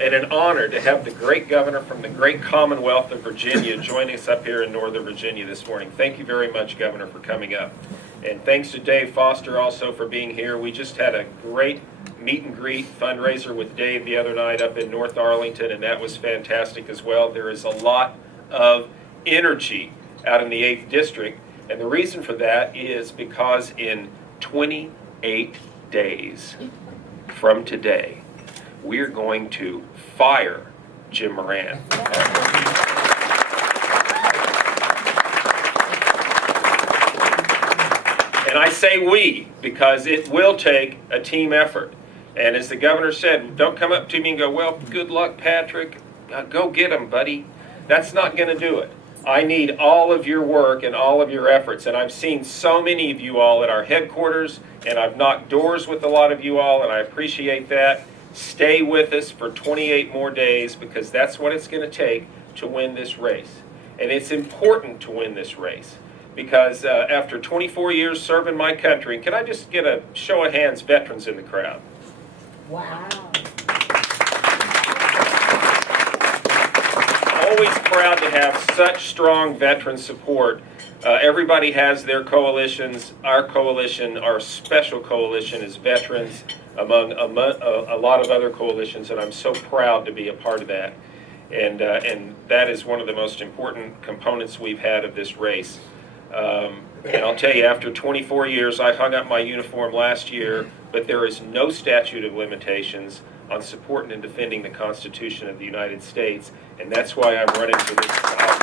and an honor to have the great governor from the great Commonwealth of Virginia joining us up here in Northern Virginia this morning. Thank you very much, Governor, for coming up. And thanks to Dave Foster also for being here. We just had a great meet and greet fundraiser with Dave the other night up in North Arlington, and that was fantastic as well. There is a lot of energy out in the 8th District, and the reason for that is because in 28 days from today, we're going to fire Jim Moran. And I say we because it will take a team effort. And as the governor said, don't come up to me and go, well, good luck, Patrick. Go get him, buddy. That's not going to do it. I need all of your work and all of your efforts. And I've seen so many of you all at our headquarters, and I've knocked doors with a lot of you all, and I appreciate that. Stay with us for 28 more days because that's what it's going to take to win this race. And it's important to win this race because after 24 years serving my country, can I just get a show of hands, veterans in the crowd? Wow. Always proud to have such strong veteran support. Everybody has their coalitions. Our coalition, our special coalition, is veterans among a lot of other coalitions, and I'm so proud to be a part of that. And that is one of the most important components we've had of this race. And I'll tell you, after 24 years, I hung up my uniform last year, but there is no statute of limitations on supporting and defending the Constitution of the United States, and that's why I'm running for this office.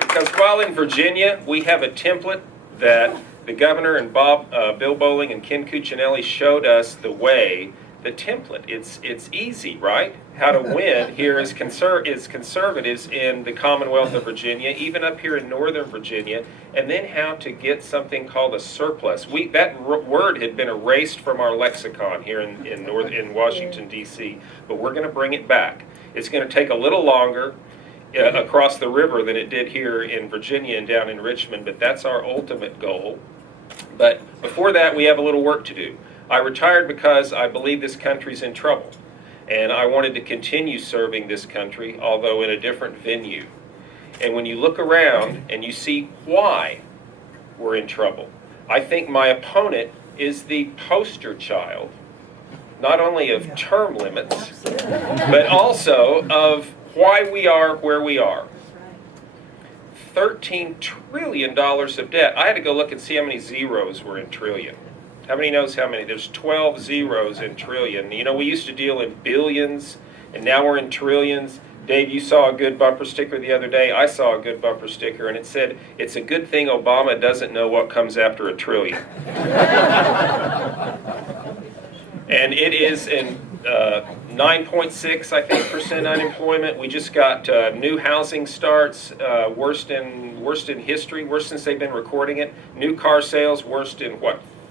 Because while in Virginia, we have a template that the governor and Bill Bowling and Ken Cuccinelli showed us the way, the template. It's easy, right? How to win here is conservatives in the Commonwealth of Virginia, even up here in Northern Virginia, and then how to get something called a surplus. That word had been erased from our lexicon here in Washington, D.C., but we're going to bring it back. It's going to take a little longer across the river than it did here in Virginia and down in Richmond, but that's our ultimate goal. But before that, we have a little work to do. I retired because I believe this country's in trouble, and I wanted to continue serving this country, although in a different venue. And when you look around and you see why we're in trouble, I think my opponent is the poster child, not only of term limits, but also of why we are where we are. $13 trillion of debt. I had to go look and see how many zeros were in trillion. How many knows how many? There's 12 zeros in trillion. You know, we used to deal in billions, and now we're in trillions. Dave, you saw a good bumper sticker the other day. I saw a good bumper sticker, and it said, it's a good thing Obama doesn't know what comes after a trillion. And it is in 9.6, I think, % unemployment. We just got new housing starts, worst in history, worst since they've been recording it. New car sales, worst in,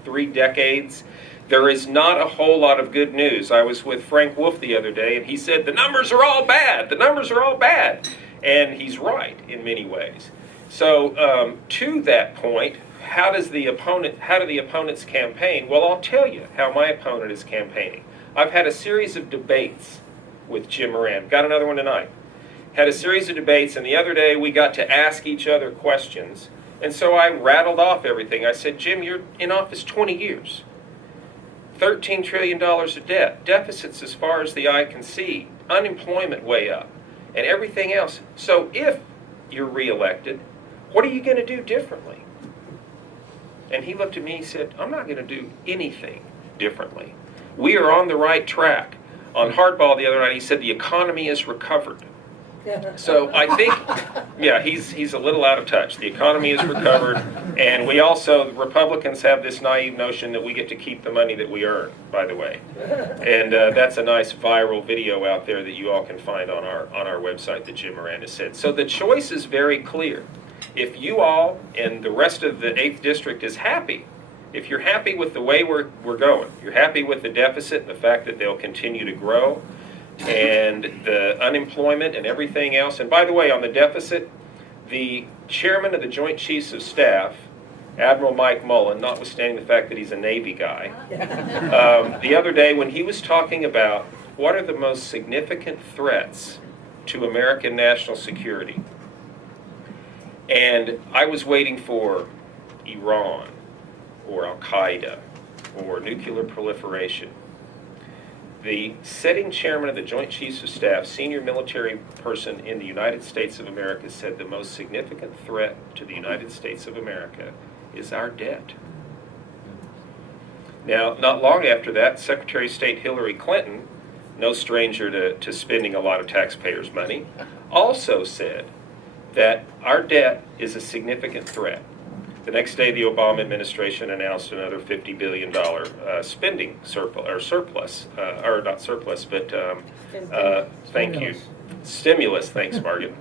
3 decades. There is not a whole lot of good news. I was with Frank Wolf the other day, and he said, the numbers are all bad. The numbers are all bad. And he's right in many ways. So to that point, how do the opponents campaign? Well, I'll tell you how my opponent is campaigning. I've had a series of debates with Jim Moran. Got another one tonight. Had a series of debates, and the other day we got to ask each other questions. And so I rattled off everything. I said, Jim, you're in office 20 years. $13 trillion of debt. Deficits as far as the eye can see. Unemployment way up. And everything else. So if you're reelected, what are you going to do differently? And he looked at me and he said, I'm not going to do anything differently. We are on the right track. On Hardball the other night, he said the economy is recovered. So I think, yeah, he's a little out of touch. The economy is recovered, and we also, Republicans have this naive notion that we get to keep the money that we earn, by the way. And that's a nice viral video out there that you all can find on our website that Jim Moran has said. So the choice is very clear. If you all and the rest of the 8th District is happy, if you're happy with the way we're going, you're happy with the deficit and the fact that they'll continue to grow, and the unemployment and everything else. And by the way, on the deficit, the chairman of the Joint Chiefs of Staff Admiral Mike Mullen, notwithstanding the fact that he's a Navy guy, the other day when he was talking about what are the most significant threats to American national security. And I was waiting for Iran or Al-Qaeda or nuclear proliferation. The sitting chairman of the Joint Chiefs of Staff, senior military person in the United States of America, said the most significant threat to the United States of America is our debt. Now, not long after that, Secretary of State Hillary Clinton, no stranger to spending a lot of taxpayers' money, also said that our debt is a significant threat. The next day, the Obama administration announced another $50 billion spending surplus, or not surplus, but thank you, stimulus. Thanks, Margaret.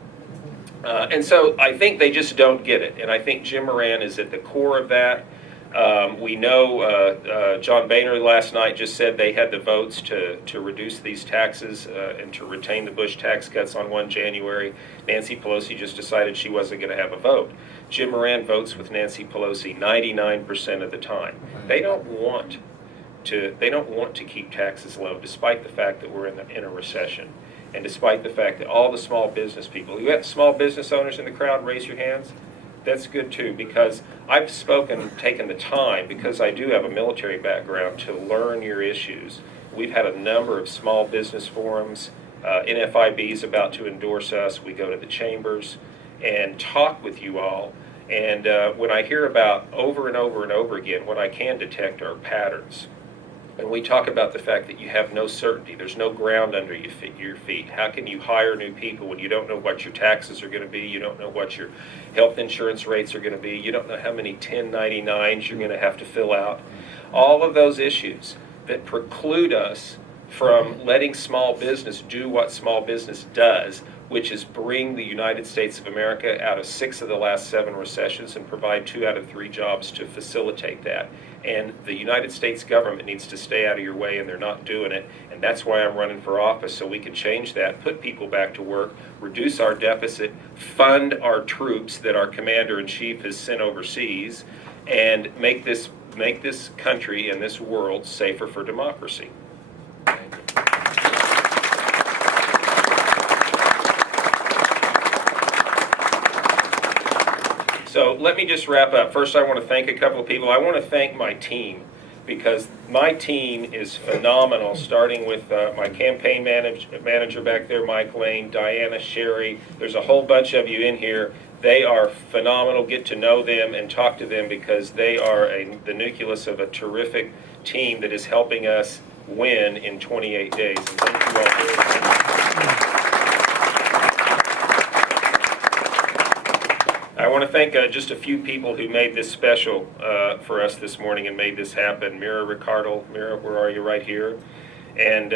And so I think they just don't get it, and I think Jim Moran is at the core of that. We know John Boehner last night just said they had the votes to reduce these taxes and to retain the Bush tax cuts on 1 January. Nancy Pelosi just decided she wasn't going to have a vote. Jim Moran votes with Nancy Pelosi 99% of the time. They don't want to keep taxes low, despite the fact that we're in a recession, and despite the fact that all the small business people. You have small business owners in the crowd? Raise your hands. That's good too, because I've taken the time, because I do have a military background, to learn your issues. We've had a number of small business forums. NFIB is about to endorse us. We go to the chambers and talk with you all. And when I hear about over and over and over again, what I can detect are patterns. And we talk about the fact that you have no certainty. There's no ground under your feet. How can you hire new people when you don't know what your taxes are going to be? You don't know what your health insurance rates are going to be. You don't know how many 1099s you're going to have to fill out. All of those issues that preclude us from letting small business do what small business does, which is bring the United States of America out of 6 of the last 7 recessions and provide 2 out of 3 jobs to facilitate that. And the United States government needs to stay out of your way, and they're not doing it. And that's why I'm running for office, so we can change that, put people back to work, reduce our deficit, fund our troops that our commander-in-chief has sent overseas, and make this country and this world safer for democracy. So let me just wrap up. First, I want to thank a couple of people. I want to thank my team, because my team is phenomenal, starting with my campaign manager back there, Mike Lane, Diana, Sherry. There's a whole bunch of you in here. They are phenomenal. Get to know them and talk to them, because they are the nucleus of a terrific team that is helping us win in 28 days. And thank you all very much. I want to thank just a few people who made this special for us this morning and made this happen. Mira Ricardo, Mira, where are you? Right here. And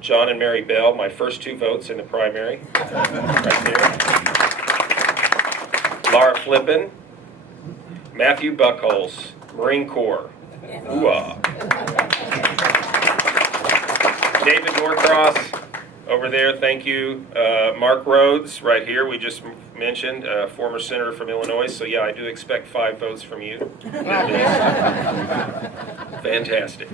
John and Mary Bell, my first 2 votes in the primary, right there. Laura Flippin, Matthew Buckholz, Marine Corps. Ooh-ah. David Norcross, over there, thank you. Mark Rhodes, right here, we just mentioned, former senator from Illinois, so yeah, I do expect 5 votes from you. Fantastic.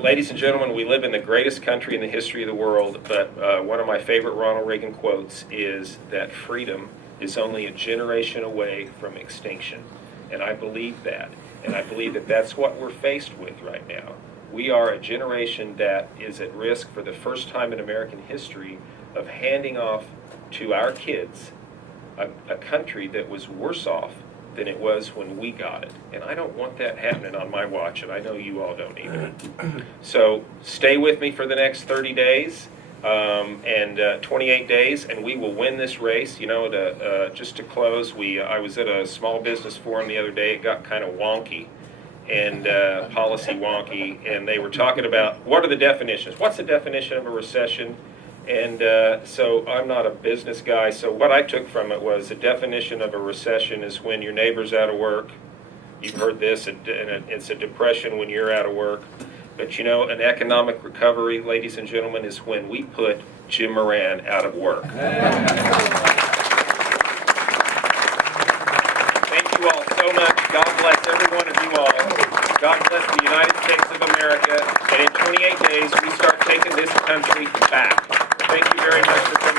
Ladies and gentlemen, we live in the greatest country in the history of the world, but one of my favorite Ronald Reagan quotes is that freedom is only a generation away from extinction. And I believe that. And I believe that that's what we're faced with right now. We are a generation that is at risk for the first time in American history of handing off to our kids a country that was worse off than it was when we got it. And I don't want that happening on my watch, and I know you all don't either. So stay with me for the next 30 days and 28 days, and we will win this race. You know, just to close, I was at a small business forum the other day. It got kind of wonky and policy wonky, and they were talking about what are the definitions. What's the definition of a recession? And so I'm not a business guy, so what I took from it was the definition of a recession is when your neighbor's out of work. You've heard this, and it's a depression when you're out of work. But you know, an economic recovery, ladies and gentlemen, is when we put Jim Moran out of work. Thank you all so much. God United States of America, and in 28 days, we start taking this country back. Thank you very much for coming.